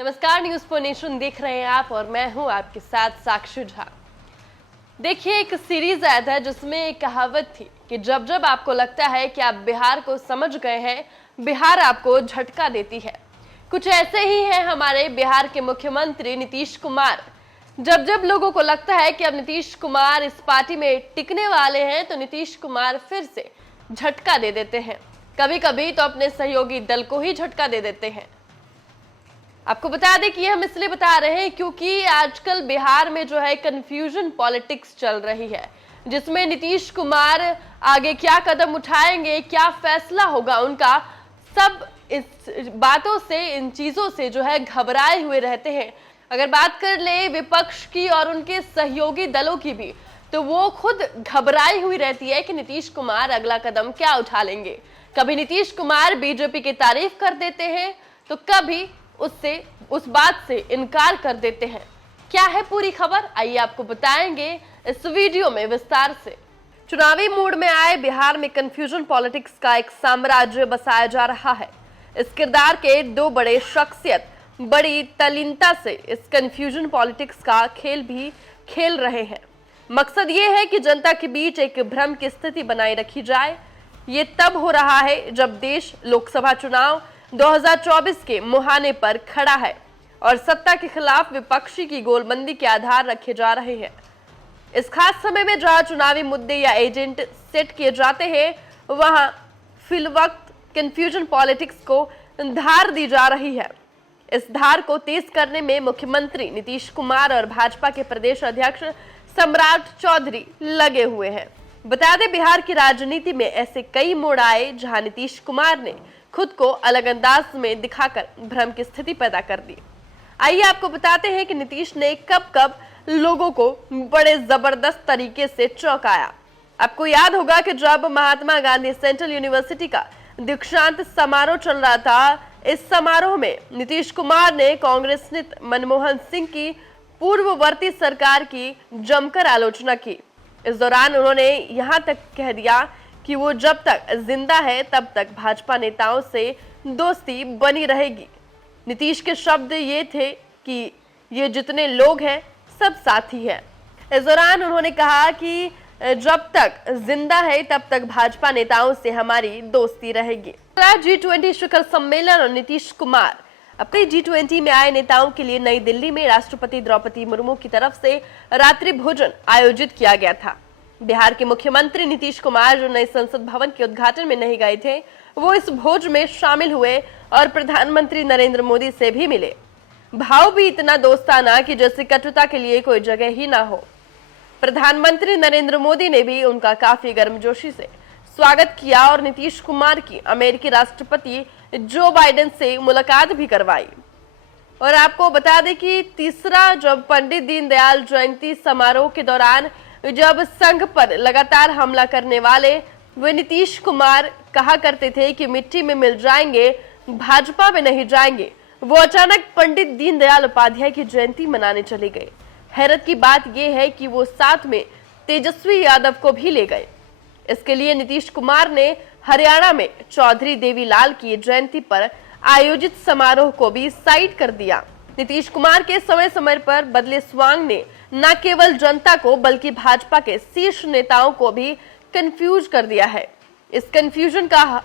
नमस्कार, news for nation देख रहे हैं आप और मैं हूं आपके साथ साक्षी झा। देखिए, एक सीरीज आया था जिसमें एक कहावत थी कि जब जब आपको लगता है कि आप बिहार को समझ गए हैं, बिहार आपको झटका देती है। कुछ ऐसे ही है हमारे बिहार के मुख्यमंत्री नीतीश कुमार। जब जब लोगों को लगता है कि अब नीतीश कुमार इस पार्टी में टिकने वाले हैं, तो नीतीश कुमार फिर से झटका दे देते हैं। कभी कभी तो अपने सहयोगी दल को ही झटका दे देते हैं। आपको बता दें कि हम इसलिए बता रहे हैं क्योंकि आजकल बिहार में जो है कंफ्यूजन पॉलिटिक्स चल रही है, जिसमें नीतीश कुमार आगे क्या कदम उठाएंगे, क्या फैसला होगा उनका, सब इस बातों से, इन चीजों से जो है घबराए हुए रहते हैं। अगर बात कर ले विपक्ष की और उनके सहयोगी दलों की भी, तो वो खुद घबराई हुई रहती है कि नीतीश कुमार अगला कदम क्या उठा लेंगे। कभी नीतीश कुमार बीजेपी की तारीफ कर देते हैं, तो कभी उस बात से इनकार कर देते हैं। क्या है पूरी खबर, आइए आपको बताएंगे इस वीडियो में विस्तार से। चुनावी मूड में आए बिहार में कंफ्यूजन पॉलिटिक्स का एक साम्राज्य बसाया जा रहा है। इस किरदार के दो बड़े शख्सियत बड़ी तल्लीनता से इस कंफ्यूजन पॉलिटिक्स का खेल भी खेल रहे हैं। मकसद ये है कि जनता के बीच एक भ्रम की स्थिति बनाए रखी जाए। ये तब हो रहा है जब देश लोकसभा चुनाव 2024 के मुहाने पर खड़ा है और सत्ता के खिलाफ विपक्षी की गोलबंदी के आधार रखे जा रहे हैं। इस खास समय में जहां चुनावी मुद्दे या एजेंट सेट किए जाते हैं, वहां फिलवक्त कंफ्यूजन पॉलिटिक्स को धार दी जा रही है। इस धार को तेज करने में मुख्यमंत्री नीतीश कुमार और भाजपा के प्रदेश अध्यक्ष सम्राट चौधरी लगे हुए हैं। बता दें, बिहार की राजनीति में ऐसे कई मोड़ आए जहां नीतीश कुमार ने खुद को अलग अंदाज में दिखाकर भ्रम की स्थिति पैदा कर दी। आइए आपको बताते हैं कि नीतीश ने कब कब लोगों को बड़े जबरदस्त तरीके से चौंकाया। आपको याद होगा कि जब महात्मा गांधी सेंट्रल यूनिवर्सिटी का दीक्षांत समारोह चल रहा था, इस समारोह में नीतीश कुमार ने कांग्रेस नेता मनमोहन सिंह की पूर्ववर्ती सरकार की जमकर आलोचना की। इस दौरान उन्होंने यहां तक कह दिया कि वो जब तक जिंदा है तब तक भाजपा नेताओं से दोस्ती बनी रहेगी। नीतीश के शब्द ये थे कि ये जितने लोग हैं सब साथी हैं। इस दौरान उन्होंने कहा कि जब तक जिंदा है तब तक भाजपा नेताओं से हमारी दोस्ती रहेगी। G20 शिखर सम्मेलन और नीतीश कुमार अपने G20 में आए नेताओं के लिए नई दिल्ली में राष्ट्रपति द्रौपदी मुर्मू की तरफ से रात्रि भोजन आयोजित किया गया था। बिहार के मुख्यमंत्री नीतीश कुमार जो नए संसद भवन के उद्घाटन में नहीं गए थे, वो इस भोज में शामिल हुए और प्रधानमंत्री नरेंद्र मोदी से भी मिले। भाव भी इतना दोस्ताना कि जैसे कटुता के लिए कोई जगह ही ना हो। प्रधानमंत्री नरेंद्र मोदी ने भी उनका काफी गर्मजोशी से स्वागत किया और नीतीश कुमार की अमेरिकी राष्ट्रपति जो बाइडेन से मुलाकात भी करवाई। और आपको बता दें कि तीसरा, जब पंडित दीनदयाल जयंती समारोह के दौरान जब संघ पर लगातार हमला करने वाले वे नीतीश कुमार कहा करते थे कि मिट्टी में मिल जाएंगे, भाजपा में नहीं जाएंगे, वो अचानक पंडित दीनदयाल उपाध्याय की जयंती मनाने चले गए। हैरत की बात यह है कि वो साथ में तेजस्वी यादव को भी ले गए। इसके लिए नीतीश कुमार ने हरियाणा में चौधरी देवीलाल की जयंती पर आयोजित समारोह को भी साइड कर दिया। नीतीश कुमार के समय समय पर बदले स्वांग ने न केवल जनता को बल्कि भाजपा के शीर्ष नेताओं को भी कंफ्यूज कर दिया है। इस कंफ्यूजन का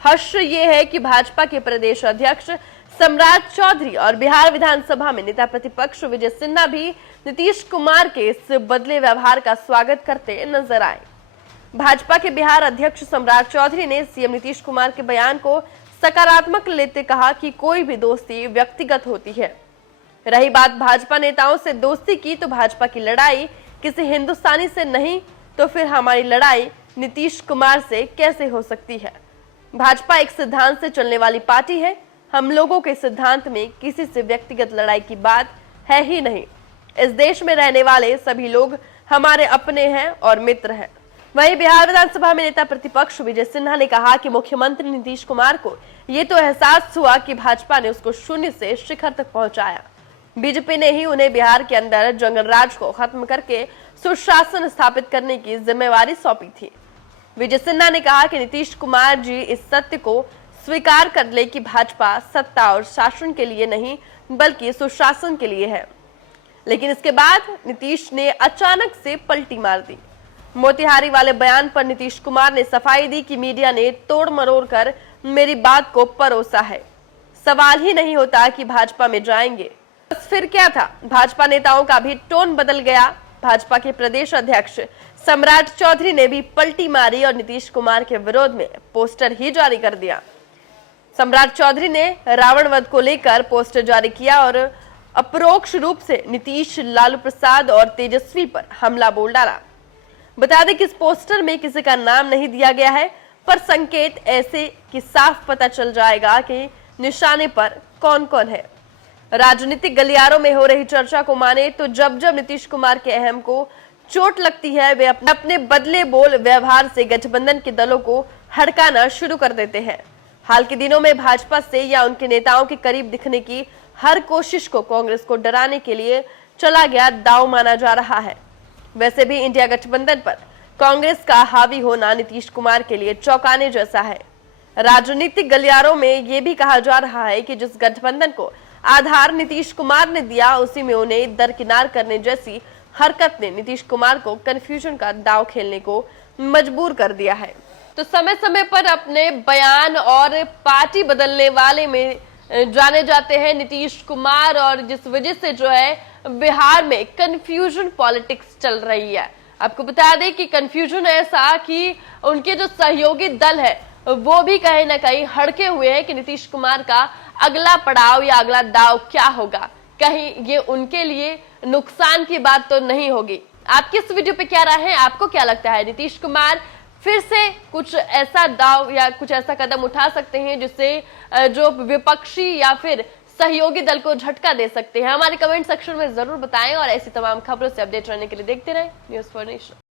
हर्ष ये है कि भाजपा के प्रदेश अध्यक्ष सम्राट चौधरी और बिहार विधानसभा में नेता प्रतिपक्ष विजय सिन्हा भी नीतीश कुमार के इस बदले व्यवहार का स्वागत करते नजर आए। भाजपा के बिहार अध्यक्ष सम्राट चौधरी ने सीएम नीतीश कुमार के बयान को सकारात्मक लेते कहा कि कोई भी दोस्ती व्यक्तिगत होती है। रही बात भाजपा नेताओं से दोस्ती की, तो भाजपा की लड़ाई किसी हिंदुस्तानी से नहीं, तो फिर हमारी लड़ाई नीतीश कुमार से कैसे हो सकती है। भाजपा एक सिद्धांत से चलने वाली पार्टी है। हम लोगों के सिद्धांत में किसी से व्यक्तिगत लड़ाई की बात है ही नहीं। इस देश में रहने वाले सभी लोग हमारे अपने हैं और मित्र हैं। वहीं बिहार विधानसभा में नेता प्रतिपक्ष विजय सिन्हा ने कहा कि मुख्यमंत्री नीतीश कुमार को ये तो एहसास हुआ कि भाजपा ने उसको शून्य से शिखर तक पहुंचाया। बीजेपी ने ही उन्हें बिहार के अंदर जंगल राज को खत्म करके सुशासन स्थापित करने की जिम्मेवारी सौंपी थी। विजय सिन्हा ने कहा कि नीतीश कुमार जी इस सत्य को स्वीकार कर ले कि भाजपा सत्ता और शासन के लिए नहीं बल्कि सुशासन के लिए है। लेकिन इसके बाद नीतीश ने अचानक से पलटी मार दी। मोतिहारी वाले बयान पर नीतीश कुमार ने सफाई दी कि मीडिया ने तोड़ मरोड़ कर मेरी बात को परोसा है, सवाल ही नहीं होता कि भाजपा में जाएंगे। बस फिर क्या था, भाजपा नेताओं का भी टोन बदल गया। भाजपा के प्रदेश अध्यक्ष सम्राट चौधरी ने भी पलटी मारी और नीतीश कुमार के विरोध में पोस्टर ही जारी कर दिया। सम्राट चौधरी ने रावण वध को लेकर पोस्टर जारी किया और अपरोक्ष रूप से नीतीश, लालू प्रसाद और तेजस्वी पर हमला बोल डाला। बता दें कि इस पोस्टर में किसी का नाम नहीं दिया गया है, पर संकेत ऐसे कि साफ पता चल जाएगा कि निशाने पर कौन कौन है। राजनीतिक गलियारों में हो रही चर्चा को माने तो जब जब नीतीश कुमार के अहम को चोट लगती है, वे अपने बदले बोल व्यवहार से गठबंधन के दलों को हड़काना शुरू कर देते हैं। हाल के दिनों में भाजपा से या उनके नेताओं के करीब दिखने की हर कोशिश को कांग्रेस को डराने के लिए चला गया दांव माना जा रहा है। वैसे भी इंडिया गठबंधन पर कांग्रेस का हावी होना नीतीश कुमार के लिए चौंकाने जैसा है। राजनीतिक गलियारों में यह भी कहा जा रहा है कि जिस गठबंधन को आधार नीतीश कुमार ने दिया, उसी में उन्हें दरकिनार करने जैसी हरकत ने नीतीश कुमार को कंफ्यूजन का दांव खेलने को मजबूर कर दिया है। तो समय समय पर अपने बयान और पार्टी बदलने वाले में जाने जाते हैं नीतीश कुमार, और जिस वजह से जो है बिहार में कंफ्यूजन पॉलिटिक्स चल रही है। आपको बता दें कि कंफ्यूजन ऐसा कि उनके जो सहयोगी दल है वो भी कहीं ना कहीं हड़के हुए हैं कि नीतीश कुमार का अगला पड़ाव या अगला दाव क्या होगा, कहीं ये उनके लिए नुकसान की बात तो नहीं होगी। आपकी इस वीडियो पे क्या राय है, आपको क्या लगता है नीतीश कुमार फिर से कुछ ऐसा दाव या कुछ ऐसा कदम उठा सकते हैं जिससे जो विपक्षी या फिर सहयोगी दल को झटका दे सकते हैं? हमारे कमेंट सेक्शन में जरूर बताएं और ऐसी तमाम खबरों से अपडेट रहने के लिए देखते रहें न्यूज़4नेशन।